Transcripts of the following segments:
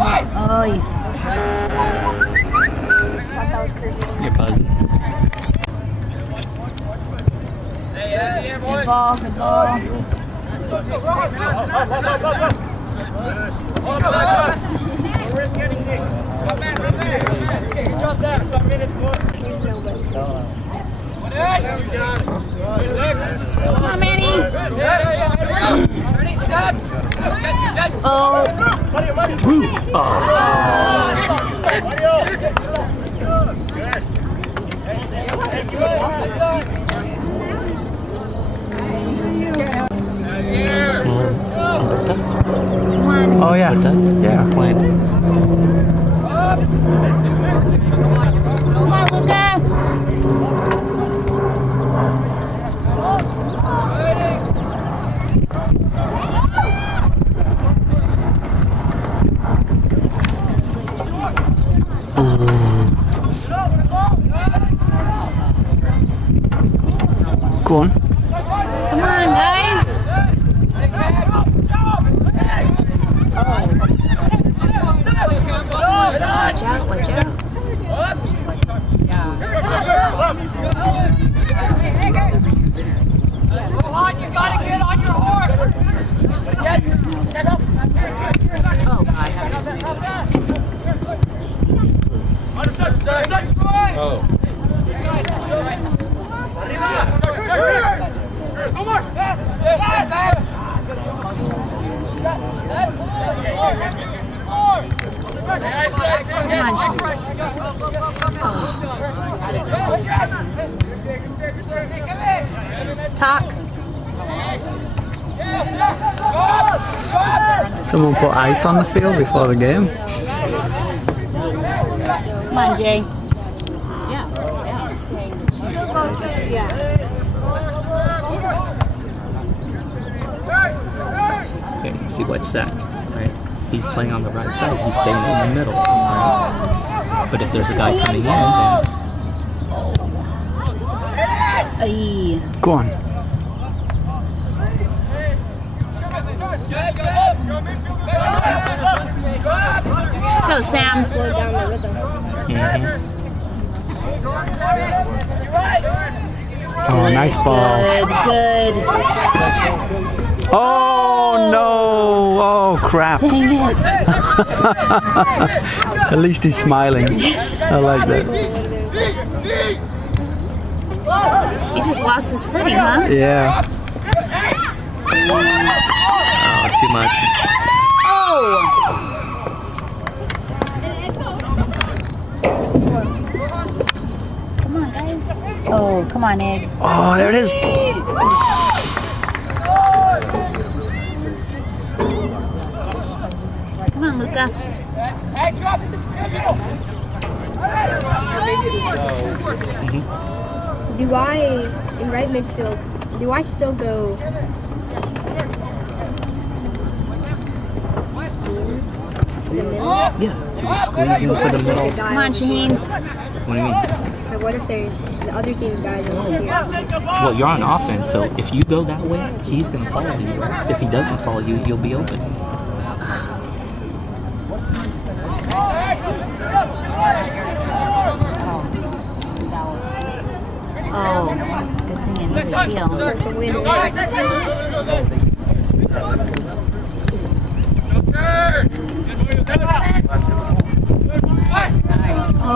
Oh, yeah. I thought that was creepy. You're buzzing. Good ball, good ball. Risk anything. Drop that. Stop minutes, boy. Come on, Manny. Ready, stop. Oh. Oh yeah. Yeah. Playing. Come on, Luca. Go on. Come on, guys. Watch out, watch out. You gotta get on your horse. Oh, God. Oh. Talk. Someone put ice on the field before the game. Come on, Jay. Okay, see, watch Zach, right? He's playing on the right side. He's staying in the middle, right? But if there's a guy coming in, then... Ay. Go on. Go, Sam. Slow down the rhythm. Oh, nice ball. Good, good. Oh, no. Oh, crap. Dang it. At least he's smiling. I like that. He just lost his footing, huh? Yeah. Oh, too much. Oh! Come on, guys. Oh, come on, Egg. Oh, there it is. Come on, Luca. Do I, in right midfield, do I still go? Yeah, you would squeeze into the middle. Come on, Shaheen. What do you mean? But what if there's the other team's guys over here? Well, you're on offense, so if you go that way, he's going to follow you. If he doesn't follow you, you'll be open. Oh, good thing it hit his heel. To win. Oh.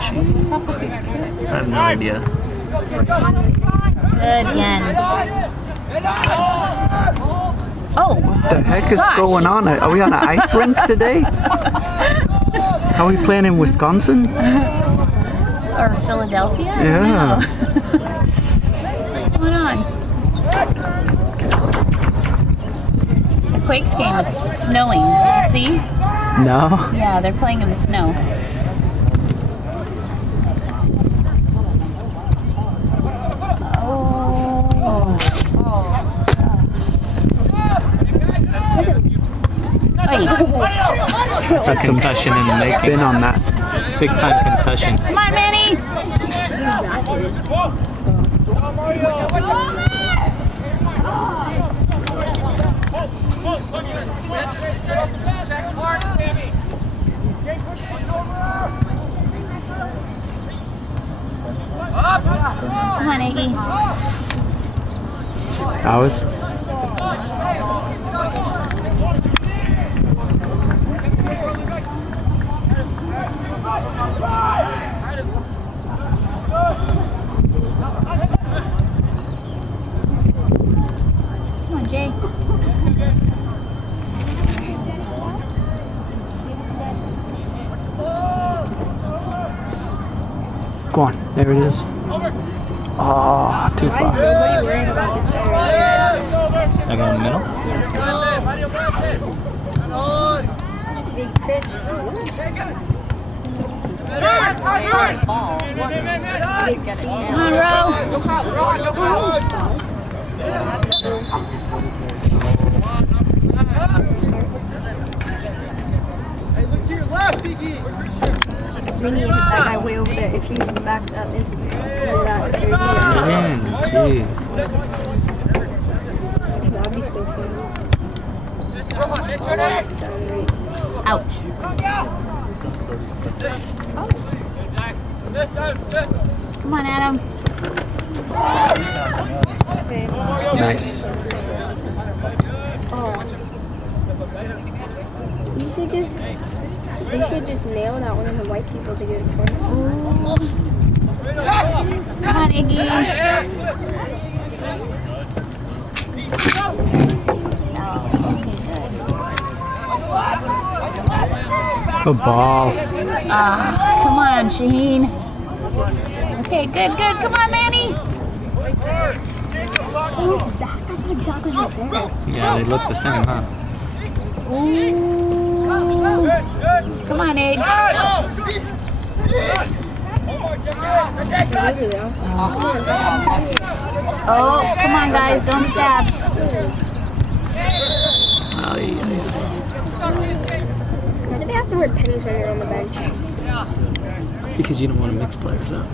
Jeez. I have no idea. Good again. Oh. What the heck is going on? Are we on an ice rink today? Are we playing in Wisconsin? Or Philadelphia? Yeah. What's going on? The Quakes game, it's snowing. See? No. Yeah, they're playing in the snow. That's a concussion in the making. Spin on that. Big time concussion. Come on, Manny. Come on, Iggy. Ours. Come on, Jay. Go on. There it is. Oh, too Why is far. nobody worrying about this guy right I go in the middle. here? Big Chris. Big C. Come on, Ro. We need that guy way over there if he backs up into that jersey. Man, jeez. That'd be so funny. Ouch. Come on, Adam. Nice. Oh. You should just, they should just nail that one of the white people to get a point. Come on, Iggy. Good ball. Come on, Shaheen. Okay, good. Come on, Manny. Oh, Zach, I thought Zach was right there. Yeah, they look the same, huh? Ooh. Come on, Egg. Oh, come on, guys. Don't stab. Why Why do they have to wear pennies when you're on the bench? Because you don't want to mix players up.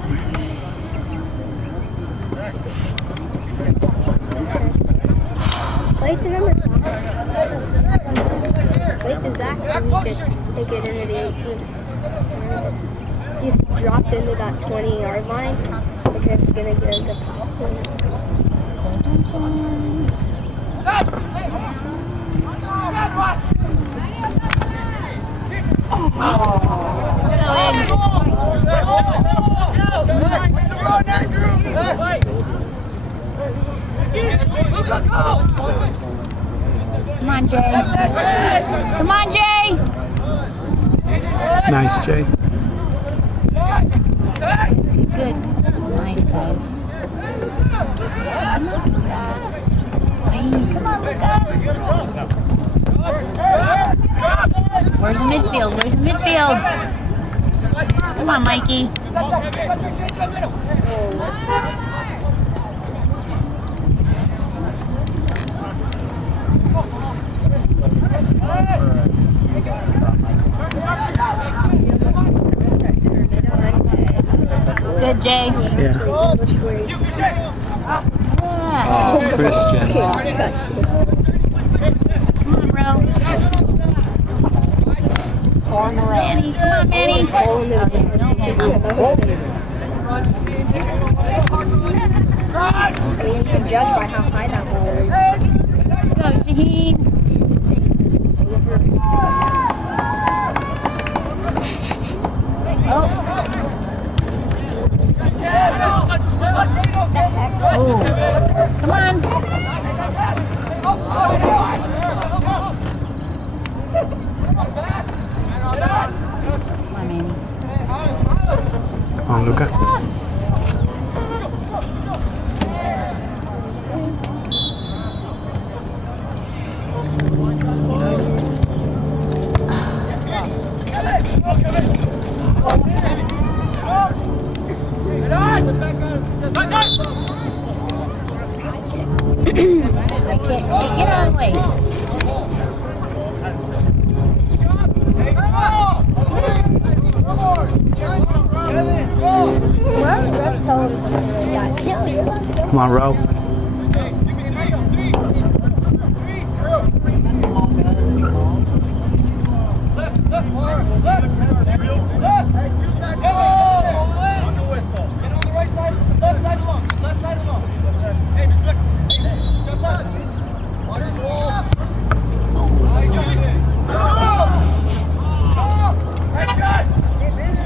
Play to number 5. Play to Zach and he could take it into the 18. See if he dropped into that 20-yard line, the kid's gonna get a good pass to him. Go, Egg. Come on, Jay. Come on, Jay. Nice, Jay. Good. Nice, guys. Hey, come on, Luca. Where's the midfield? Where's the midfield? Come on, Mikey. Good, Jay. Yeah. Oh, Christian. Come on, Ro. Manny, come on, Manny. You can judge by how high that ball is. Let's go, Shaheen. Oh. Oh. Come on. Come on, Manny. Come on, Luca. I can't get out of the way. Come on, Ro.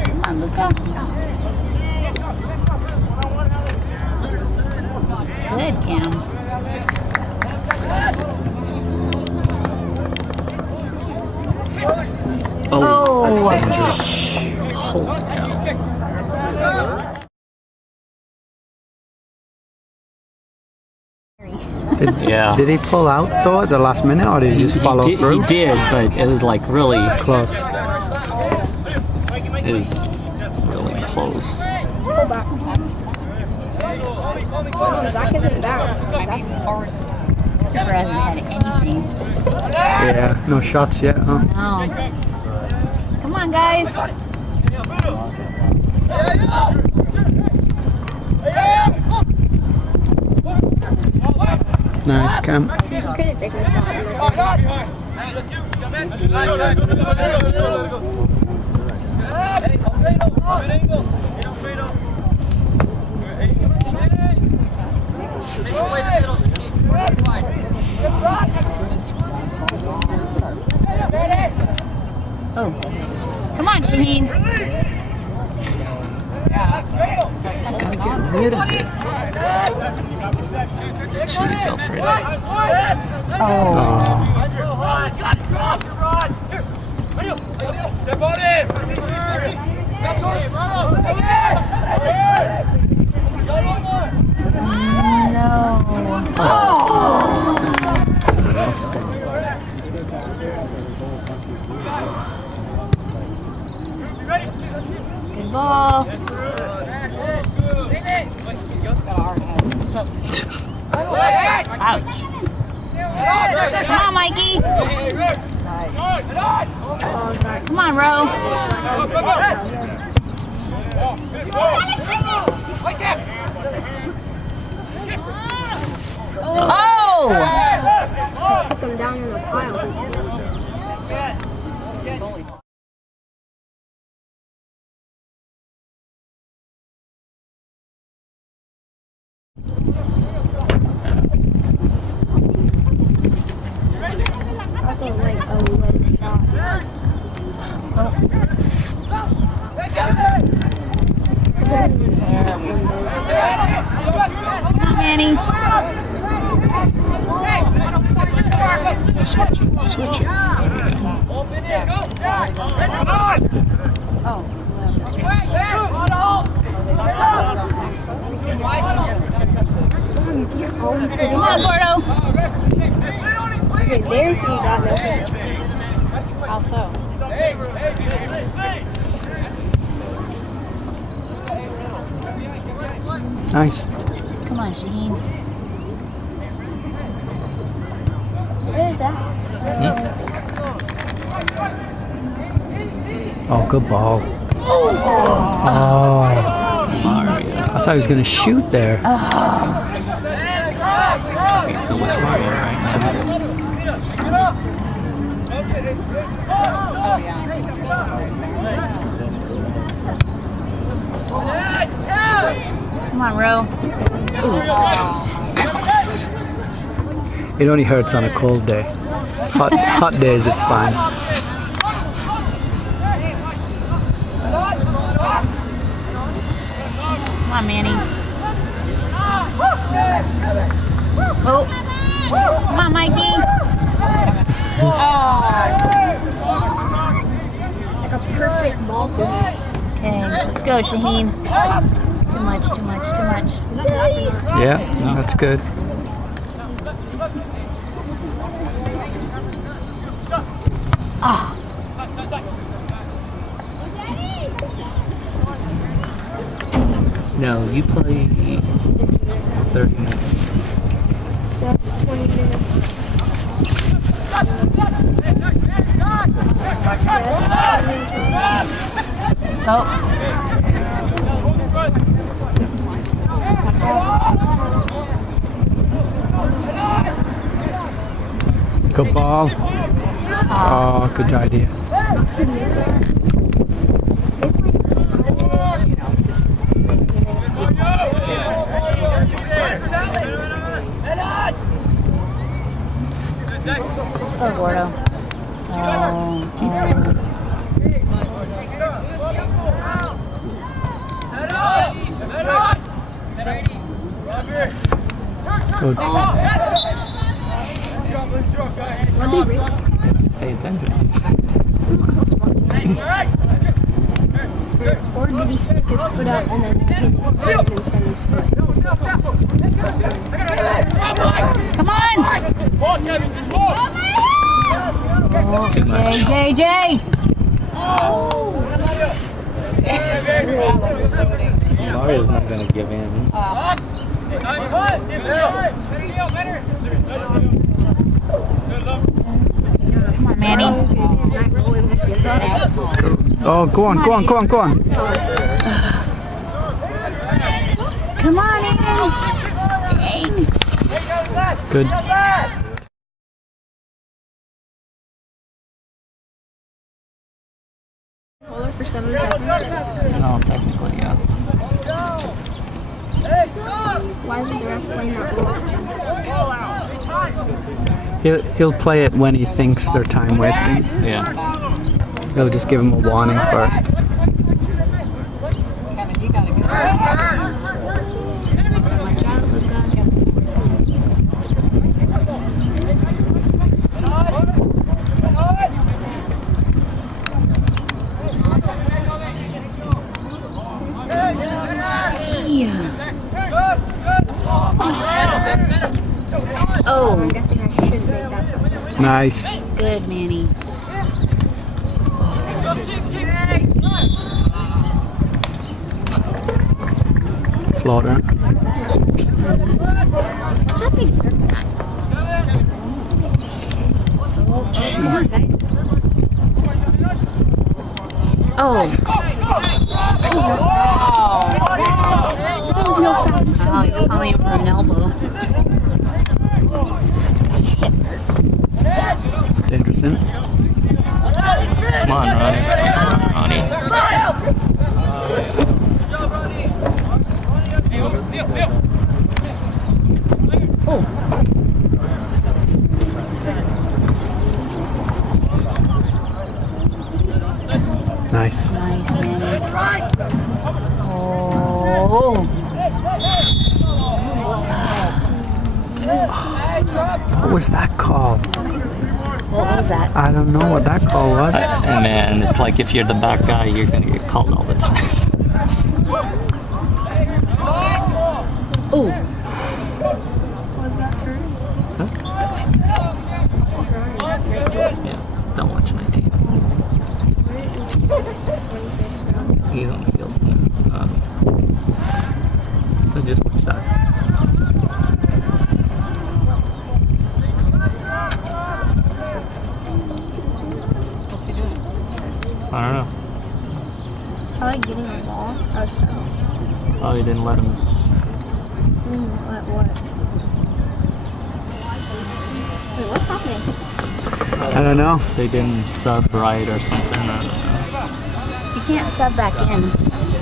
Come on, Luca. Good, Cam. Oh, that's Oh. dangerous. Holy cow. Yeah. Did he pull out though at the last minute, or did he just follow through? He did, but it was like really Close. It was really close. Pull back. Zach isn't back. Cooper hasn't had anything. Yeah, no shots yet, huh? No. Come on, guys. Nice, Cam. See, he could have taken a shot. Oh. Come on, Shaheen. Gotta get rid of it. Jeez, Alfredo. Oh. Step on in! No. Good ball. Ouch. Come on, Mikey. Come on, Ro. Oh! Took him down in the pile. Also, like a 11 shot. Come on, Manny. Switch it. Come on, Gordo. Okay, there's you got no. Also. Nice. Come on, Shaheen. What is that? Oh, good ball. Oh. Mario. I thought he was going to shoot there. Okay, so much Mario right now. Come on, Ro. It only hurts on a cold day. Hot days, it's fine. Come on, Manny. Oh. Come on, Mikey. Like a perfect ball to me. Okay, let's go, Shaheen. Too much, too much, too much. Is that happening? Yeah, that's good. Ah. No, you play 30 minutes. Just 20 minutes. Oh. Good ball. Oh, good idea. Oh, Gordo. Good. What they raise? Pay attention. Or did he stick his foot out and then hit his foot and then send his foot? Come on! Too much. JJ! Mario's not gonna give in. Come on, Manny. Oh, go on, go on, go on, go on. Come on, Aiden. Dang. Good. Hold it for 7 seconds. No, technically, yeah. Why isn't the ref playing that rule? He'll play it when he thinks they're time wasting. Yeah. He'll just give him a warning first. Watch out, Luca. Oh, I'm guessing I shouldn't make that. Nice. good, Manny. Floater. What's that big circle at? Oh. That was no foul. He's so Oh, he's calling him for an elbow. It's dangerous, isn't it? Come on, Ronnie. Nice. Nice, Manny. Oh. What was that call? What was that? I don't know what that call was. Man, it's like if you're the back guy, you're gonna get called all the time. Oh. Yeah, don't watch 19. He's on the field. So just watch that. What's he doing? I don't know. I like getting the ball. Oh, sorry. Oh, he didn't let him. What? Wait, what's happening? I don't know. They didn't sub right or something. I don't know. You can't sub back in.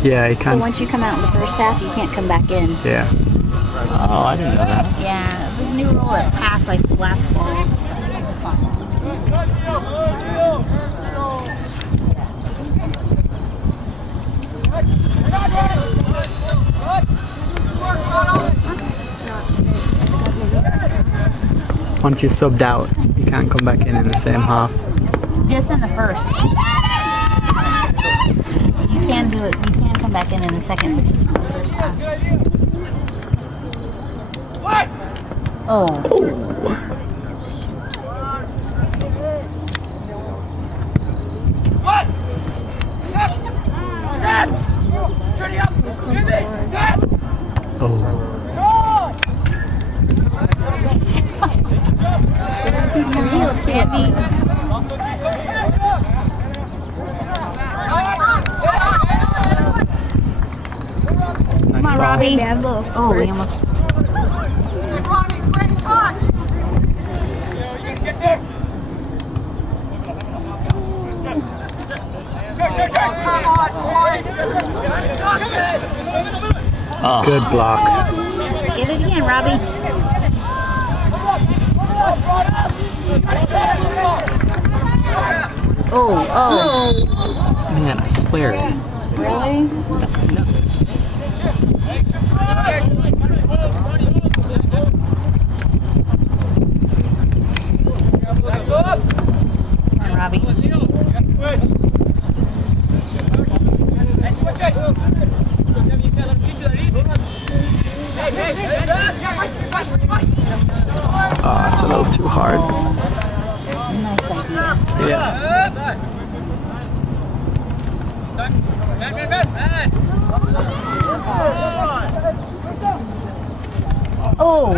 Yeah, he So can't. once you come out in the first half, you can't come back in. Yeah. Oh, I didn't know that. Yeah, there's a new rule that passed like last fall. It's fun. Once you're subbed out, you can't come back in the same half. Just in the first. You can do it. You can come back in the second, but just in the first half. Oh. Oh. Let's see it beats. have little Oh, we spurts. almost. Oh, Good block. Get it again, Robbie. Oh. man, I swear. Really? No. Come on, Robbie. Oh, it's a little too hard. Nice idea. Yeah. Oh.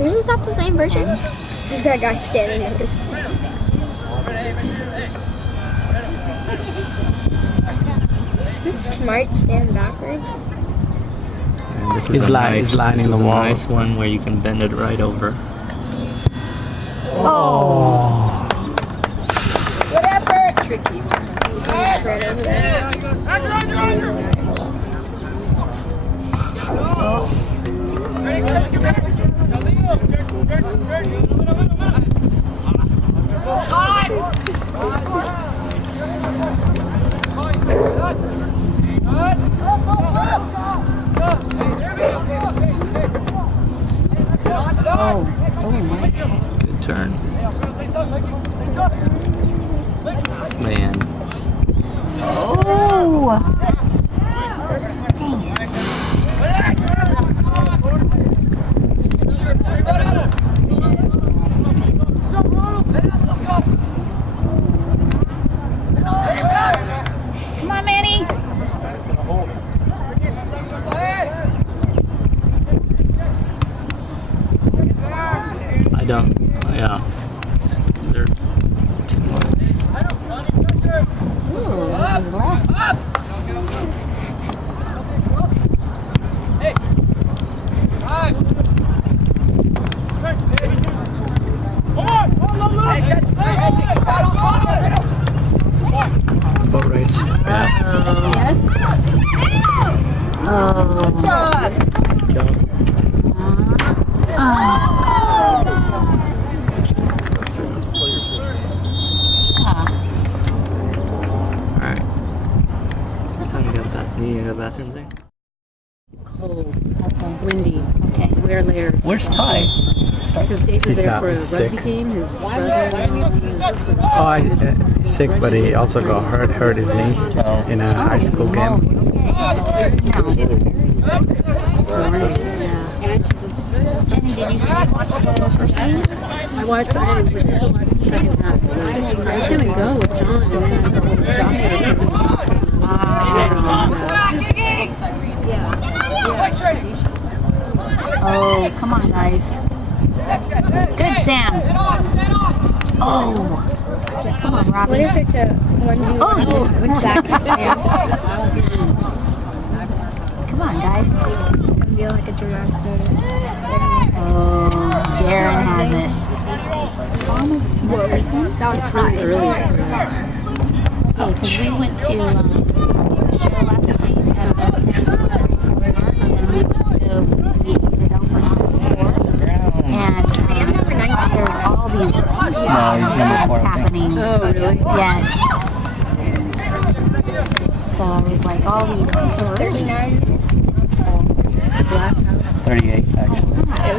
Isn't that the same version? That guy standing there. It's smart stand backwards. And this is He's a lying- nice, he's lining this is the a wall. nice one where you can bend it right over. Oh. Tricky. It's right over there. Good turn. Man. Oh. Come on, Manny. I don't. Yeah. They're too much. Ooh, this is left. Boat race. Yes. Oh. Alright. What time you got that? You got bathrooms there? Cold, Okay. windy, Okay. wear layers. Where's Ty? Because Dave was He's there not- for a he's rugby sick. game. His brother Oh, he's sick, but he also got hurt his knee in a high school game. Jenny, did you watch the first game? I watched the second half. I was going to go with John, and then Oh, come on, guys. Good, Sam. Oh. Come on, What Robbie. if it's a 1v1 Oh, with Zach and Sam? Come on, guys. It's gonna be like a dramatic moment. Oh, Darren has it. That was hot. Oh, because we went to show last night at the and we went to meet the Delphin on the floor. And Sam number 19. there's all these he's number 4, I think. happening. Oh, really? Yes. So I was like, all these. So 39 minutes. 38, actually.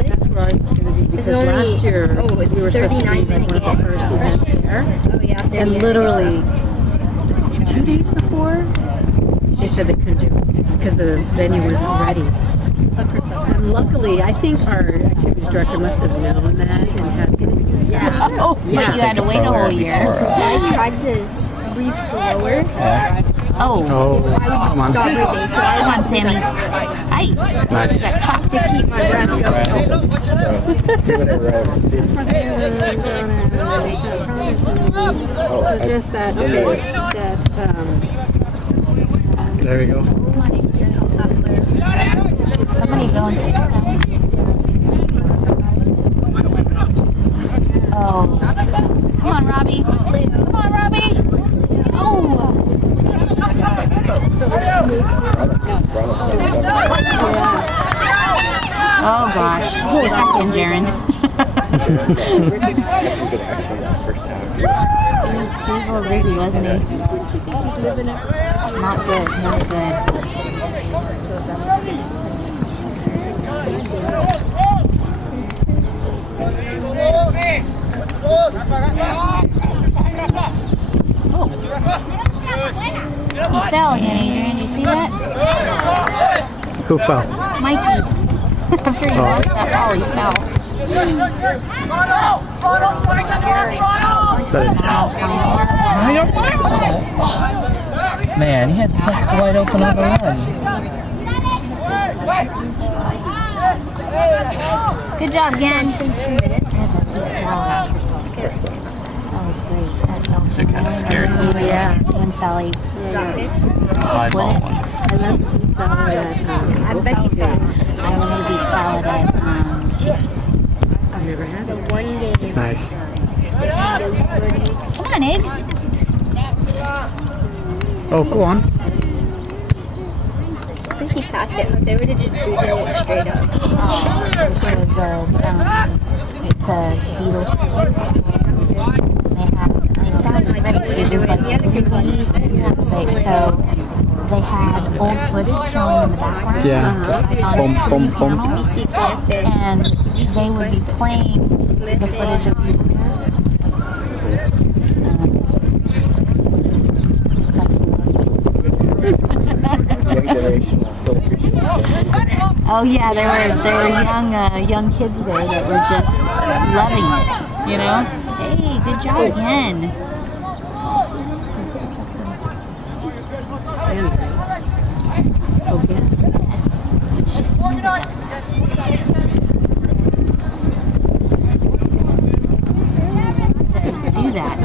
That's where I was going to be. Because It's only- last year, oh, it's we were supposed to be 39 like one of the minute first events there. Oh yeah, 38 And literally 2 days before, they said they couldn't do it because the venue wasn't ready. And luckily, I think our activities director must have known that and had some. Oh, but you had to wait a whole year. I tried to breathe slower. Oh, Oh, I would come just on. stop breathing, so I come on, would Sammy. Hi. Nice. have to keep my breath going. So just that, There we go. Somebody go and check it out. Oh. Come on, Robbie. Come on, Robbie. Oh. Oh, gosh. Get back in, Jaron. He's a little busy, wasn't he? Not good, not good. He fell again, Adrian. Did you see that? Who fell? Mikey. After he lost that ball, he fell. Man, he had Zach wide open on the run. Good job, Gen. 2 minutes. That was great. So kind of scary. Yeah. When Sally Five ball ones. I love the salad at I bet you saw it. I wanted to beat Salad at I've never had The it. one game. Nice. Come on, Ace. Oh, go on. At least he passed it. Jose would have just booted it straight up. It's a Beatles. They had it was like so they had old footage showing in the background. Yeah. Just On boom, boom, boom. panels, and they would be playing the footage of people. Oh yeah, there were young kids there that were just loving it. You know? Hey, good job again. Do that.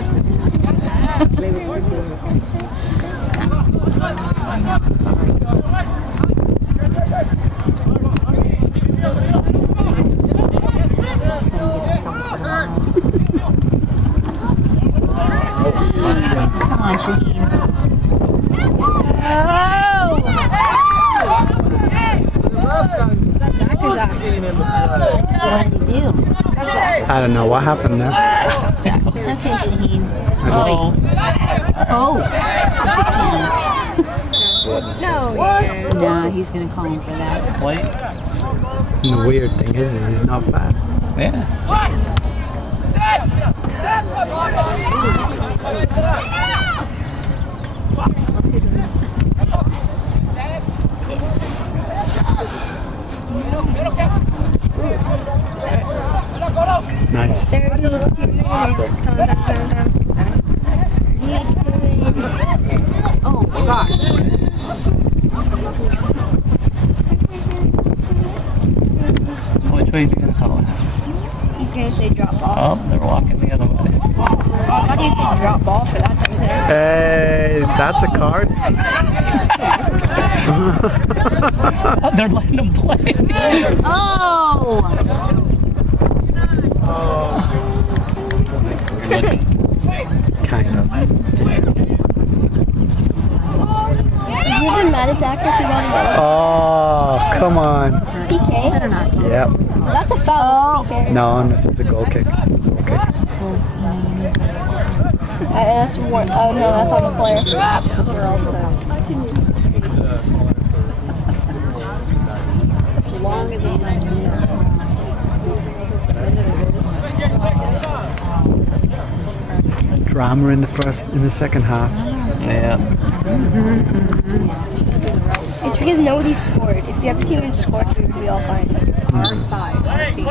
Come on, Shaheem. What did he do? I don't know what happened there. Okay, Shaheem. Oh. Oh. No. No, he's gonna call him for that. Wait. And the weird thing is he's not fat. Yeah. Nice. 32 minutes. Coming back down. Oh gosh. Which way is he gonna call it? He's gonna say drop ball. Oh, they're walking the other way. I thought he'd say drop ball for that type of thing. Hey, that's a card. They're letting him play. Oh. Kind of. Would you have been mad at Zach if he got a yellow? Oh, come on. PK? Yep. That's a foul. It's PK. No, unless it's a goal kick. Goal kick. That's one. Oh no, that's on the player. Drama in the second half. Yeah. It's because nobody scored. If the other team had scored, we would be all fine. Our side. Our team.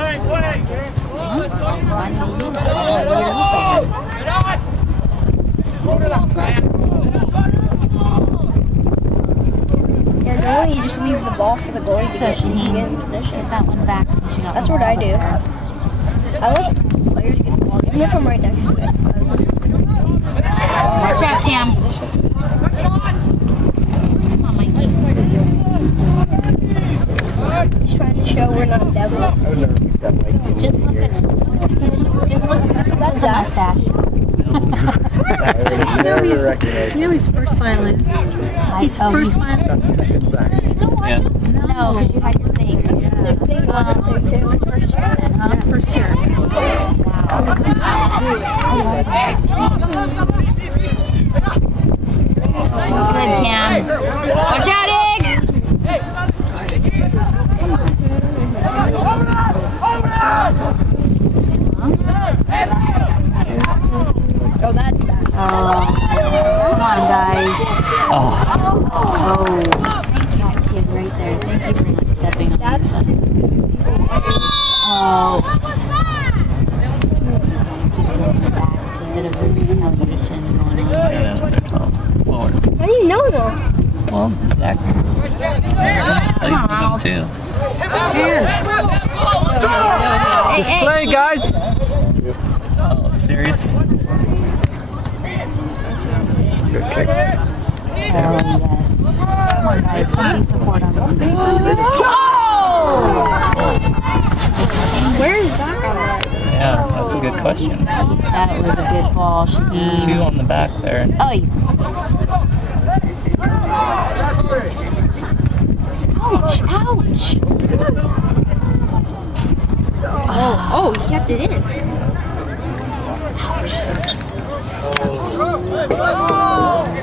Yeah, normally you just leave the ball for the goalie to get in position. Get that one back. Since you got That's the what I ball. do. I let players get the ball, even if I'm right next to it. Watch out, Cam. Come on, show we're not devils. Just look at That's the Zach. mustache. You know his first violin? His first violin? That's second Zach. Yeah. No, because you had your thing. The thing on it there too. First chair then, huh? Yeah, first chair. Good, Cam. Watch out, Eggs! Oh, that's Zach. Come on, guys. Oh, Oh, that kid right there. Thank you for not stepping on That's that. Oh, back. It's a bit of a retaliation going on. yeah. Forward. How do you know though? Well, Zach played with them too. Just play, guys. Oh, serious? Good kick. Oh, yes. Come on, guys. Somebody support on somebody. Where's Zach on that? Yeah, that's a good question. That was a good ball. Shaheen. 2 on the back there. Oh, ouch, ouch. Oh, he kept it in.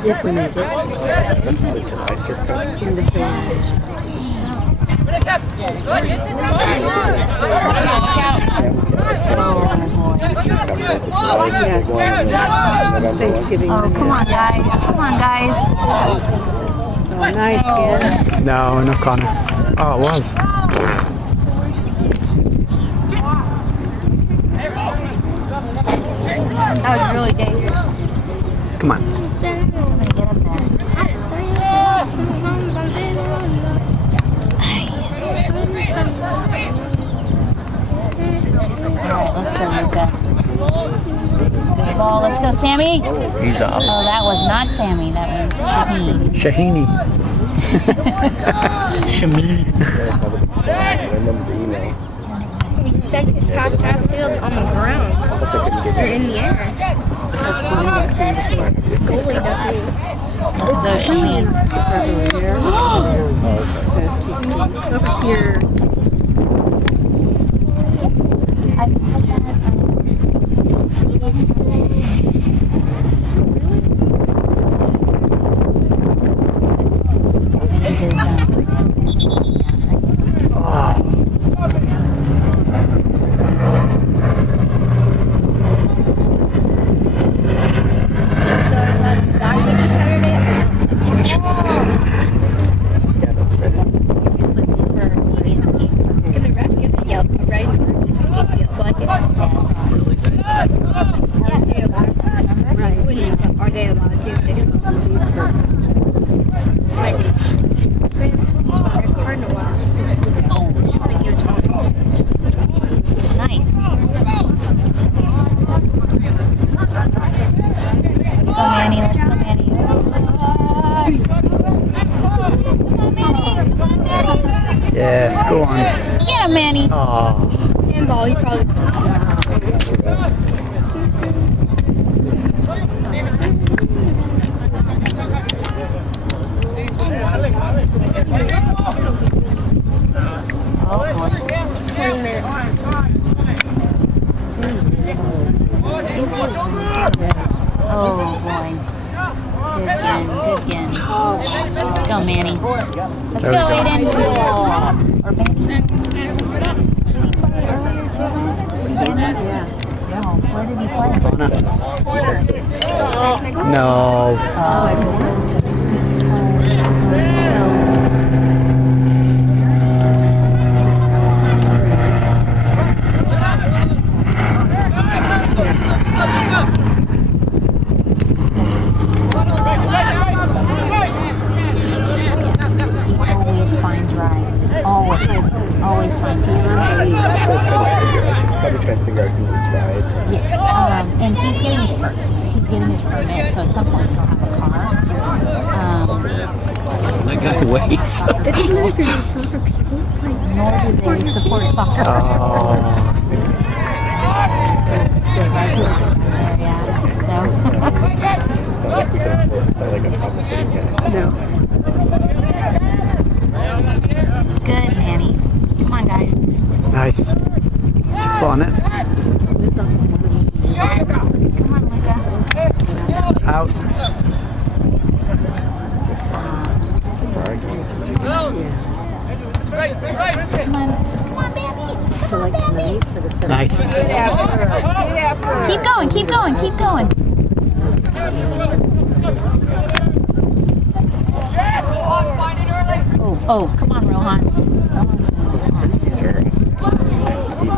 If we make it. In the finish. Yes. Thanksgiving. Oh, come on, guys. Come on, guys. Oh, nice, Ken. No, no Connor. Oh, it was. That was really dangerous. Come on. Somebody get up there. Alright, let's go, Luca. Good ball. Let's go, Sammy. He's off. Oh, that was not Sammy. That was Shaheen. Shahini. Shami. We sent it past half field on the ground. Or in the air. Goalie doesn't. Let's go, Shaheen. Those 2 streets. Up here. So is that exactly just Saturday? Can the ref give a red card just if he feels like it? Right. Are they allowed to if they feel like it? Red card in a while. Oh, just want to give it to him. Nice. Go, Manny. Let's go, Manny. Yes, go on. Get him, Manny. Oh, Handball, he probably. Oh, boy. 20 minutes. Oh, boy. Good again. Let's go, Manny. Let's There go, we go. Aiden. Or Manny. Did he play earlier, too? Yeah. No. Where did he play? no. Always finds rides. Always finds rides. I should probably try to figure out who needs rides. Yeah, and he's getting his permit, so at some point he'll have a car. guy waits. It doesn't matter if you're doing soccer people. It's like Nor do they support soccer. Oh. Right here, yeah. So. Not like we can afford. It's not like a problem for you guys. no. Good, Manny. Come on, guys. Nice. Did you fall on it? It's up. Come on, Luca. Out. Come on. Come on, baby. So like tonight for the 7th. Nice. Keep going, keep going, keep going. Oh, come on, Rohan. These are 87.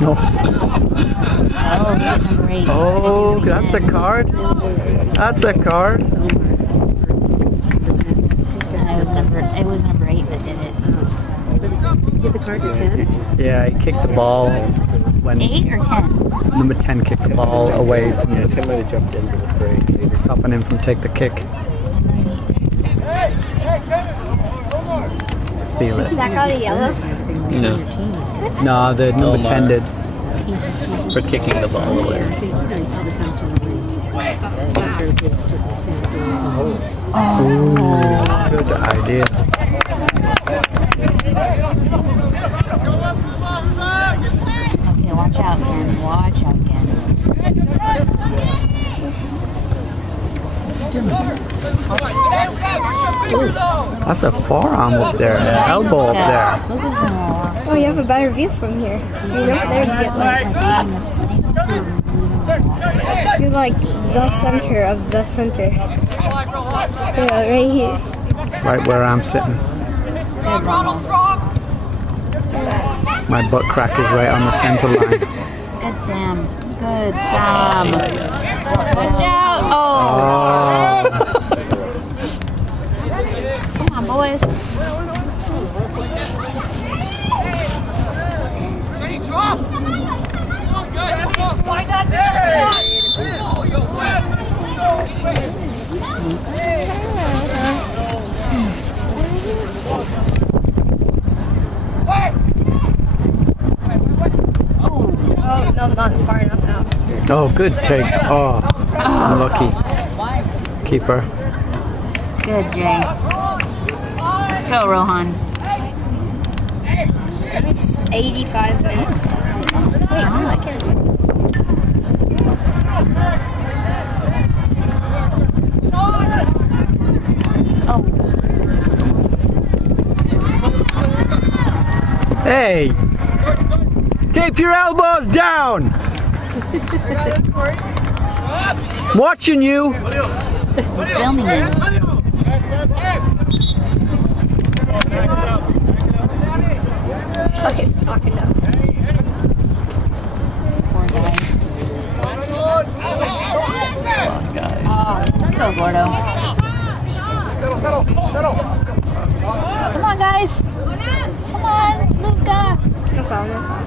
No. Oh, that's number 8. Oh, that's a card. That's a card. It was number 8 that did it. Give the card to 10. Yeah, he kicked the ball when 8 or 10? number 10 kicked the ball away Yeah, from 10 might have jumped into the fray. stopping him from take the kick. Feel Is it. that got a yellow? No, No, the number 10 did. for kicking the ball away. I think it probably comes from the soccer with circumstances. Ooh, good idea. Okay, watch out, Ken. Watch out, Ken. That's a forearm up there, an elbow up there. Luca's gonna walk. Oh, you have a better view from here. You're over there, you get you're like the center of the center. Yeah, right here. Right where I'm sitting. Good, Ronald. My butt crack is right on the center line. Good, Sam. Good, Sam. Watch out. Oh. Oh. Come on, boys. Oh, no, not far enough now. Oh, good take. Oh, unlucky. Keeper. Good, Jay. Let's go, Rohan. It's 85 minutes. Wait, no, I can't. Oh, Hey! Keep your elbows down! Watching you! filming it. Fucking socking up. Poor guy. Guys. Let's go, Gordo. Come on, guys. Come on, Luca. No foul, no foul.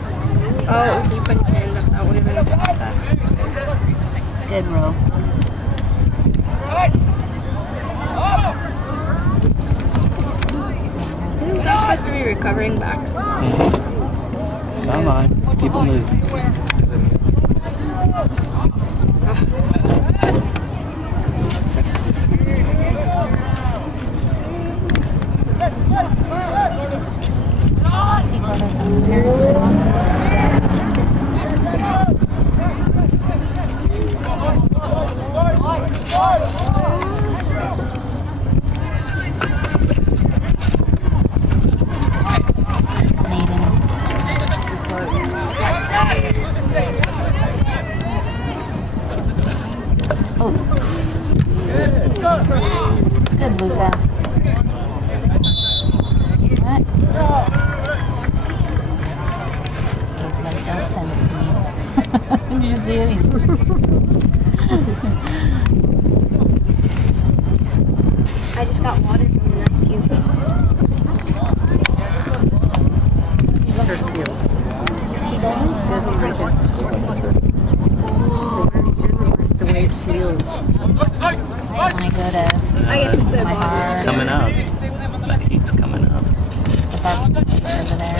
Oh, he put his hand up. That would have been a foul. Good, Ro. Isn't Zach supposed to be recovering back? Come on, people move. See photos of the parents at all? Oh. Good, Luca. What? Like, don't send it to me. Did you see it? I just got water from the ice cube. He doesn't like it. The way it's go to I guess it's my bar. It's coming up. That heat's coming up. The barbecue's over there.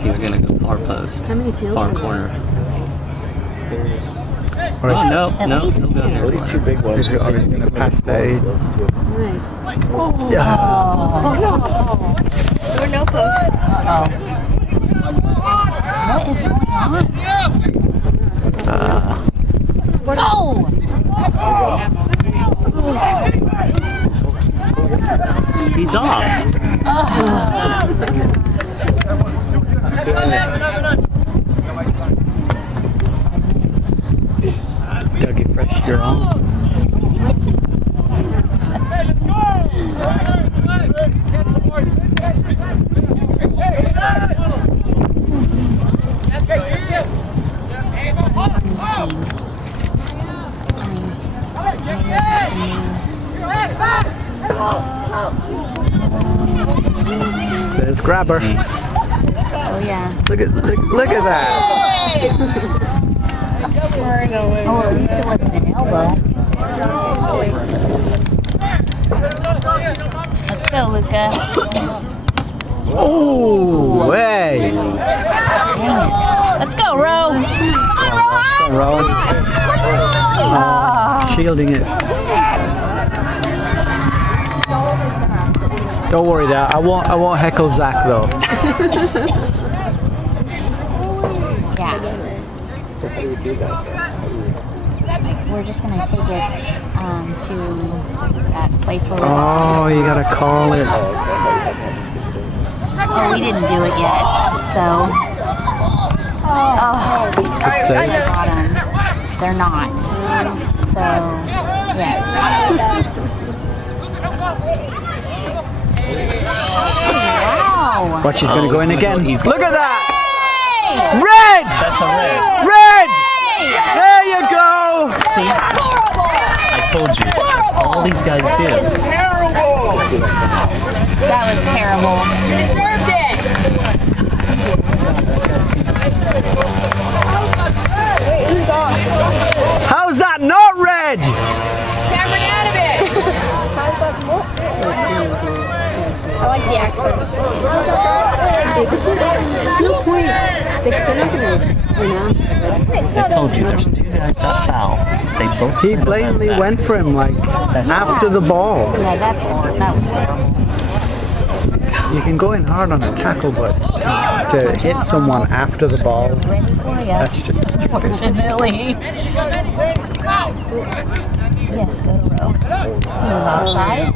He's gonna go far post. How many fields Far are there? corner. Or Oh, no, At no, least he'll go two. near At least two corner. big ones. He's gonna pass the eight. Nice. Yeah. There were no posts. Uh-oh. What is going on? Oh! He's off. Dougie Fresh, you're on. There's Grabber. Oh, yeah. Look at that. We're going. Oh, at least it wasn't an elbow. Let's go, Luca. Oh, hey. Dang it. Let's go, Ro. Rowan. Shielding it. Don't worry there. I won't heckle Zach though. Yeah. So how do you do that? We're just gonna take it to that place where we're Oh, you gotta call it. Oh, we didn't do it yet, so. Oh, Good save. got 'em. They're not. So, yes. Wow. Watch, he's gonna Oh, go in he's gonna again. go- he's- Look at that! Hey! Red! That's a red. Red! Hey! There you go! See? I told you. That's all these guys do. That was terrible. Wait, who's off? How's that not red? How's that more? I like the accent. How's that No point. They're not gonna, It's I not told you there's two guys that foul. They both He kind of blatantly that. went for him like after the ball. Yeah, that's horrible. That was horrible. You can go in hard on a tackle, but to hit someone after the ball, Ready for ya. that's just stupid. Fortunately. Yes, go to Ro. He was offside.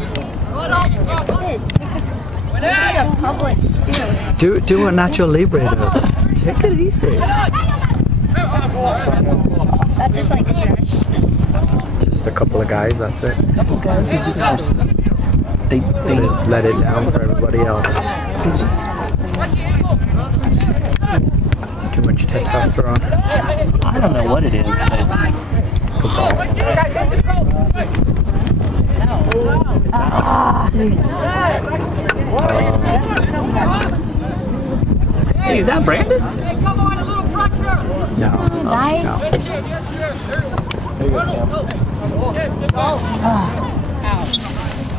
This is a public field. Do what Nacho Libre does. Take it easy. That just like smashed. Just a couple of guys, that's it. Guys who just are, they Let it down for everybody else. just, Too much testosterone. I don't know what it is, but hey, is that Brandon? No. Guys. No.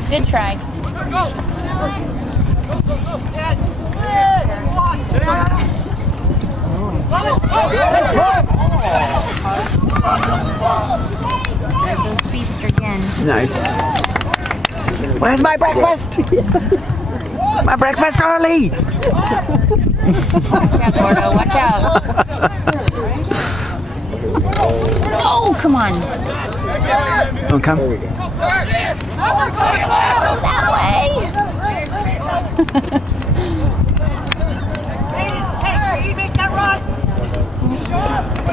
Good try. There goes Speedster again. Nice. Where's my breakfast? My breakfast early! Watch out, Gordo. Watch out. Oh, come on. Don't come. That way.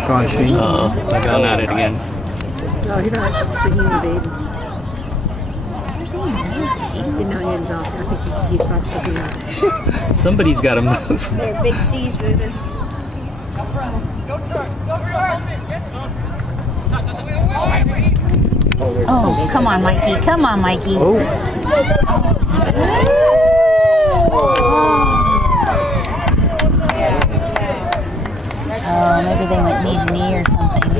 Go on, Shane. Uh-oh, they're going at it again. oh, he's not. Shaheen was Aiden. Now Aiden's off. I think he's brought Shaheen. Somebody's got to move. Their big C's moving. Oh, come on, Mikey. Come on, Mikey. Oh, Oh, maybe they went knee to knee or something.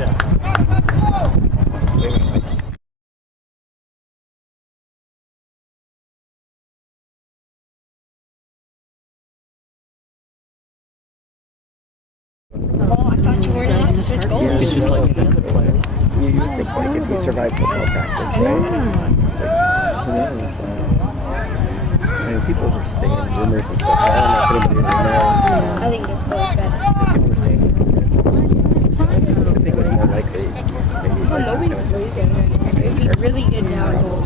Oh, I thought you weren't allowed to switch goals. It's just like any other player. You would think like if you survive football practice, right? Like, who knows? I mean, people were saying rumors and stuff. I don't know if anybody really knows. I think this goal is better. People were saying I think it was more likely. Maybe Well, nobody's losing. It'd be really good to have a goal.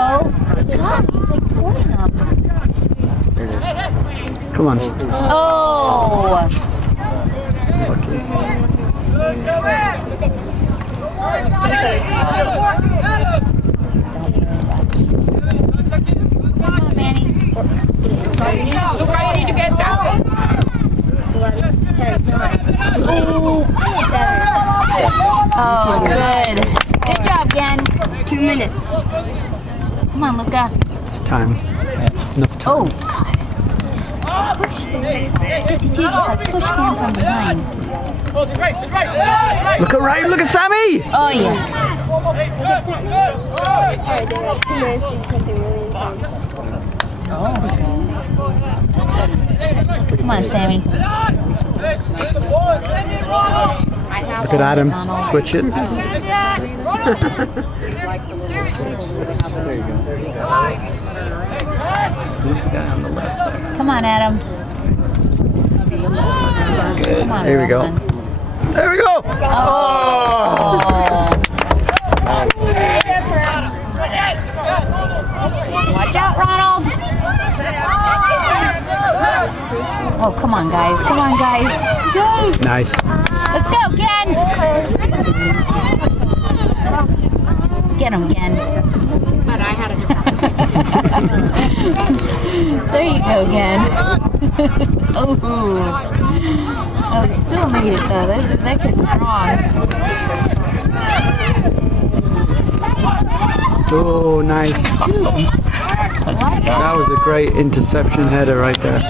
Oh, God, he's like pulling them. Come on. Oh! Lucky. Come on, Manny. 11, 10, 9, 8, 7, 6. Oh, good. Good job, Yen. 2 minutes. Come on, Luca. It's time. Enough time. Oh, God. Just pushed him. 52 just like pushed him from behind. Look at right. Look at Sammy. Oh, yeah. Alright, they got 2 minutes to do something really intense. Come on, Sammy. Look at Adam. Switch it. Who's the guy on the left there? Come on, Adam. Come on, There we go. Roland. There we go. Oh. Watch out, Ronald. Oh, come on, guys. Come on, guys. Nice. Let's go, Ken. Get him, Ken. But I had a different There you go, Ken. Oh, he still made it though. That kid's strong. Oh, nice. That's a good That job. was a great interception header right there.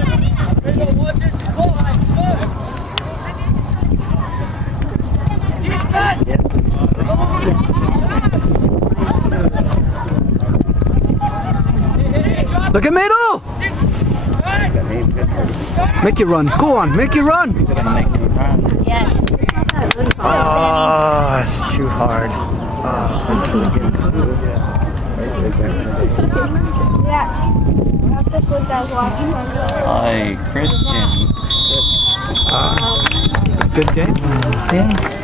Look at middle. Make you run. Go on. Make you run. Gonna make him run. Yes. Let's go, Sammy. Oh, it's too hard. Yeah. That's what I was watching. Hi, Christian. Good game. Yeah.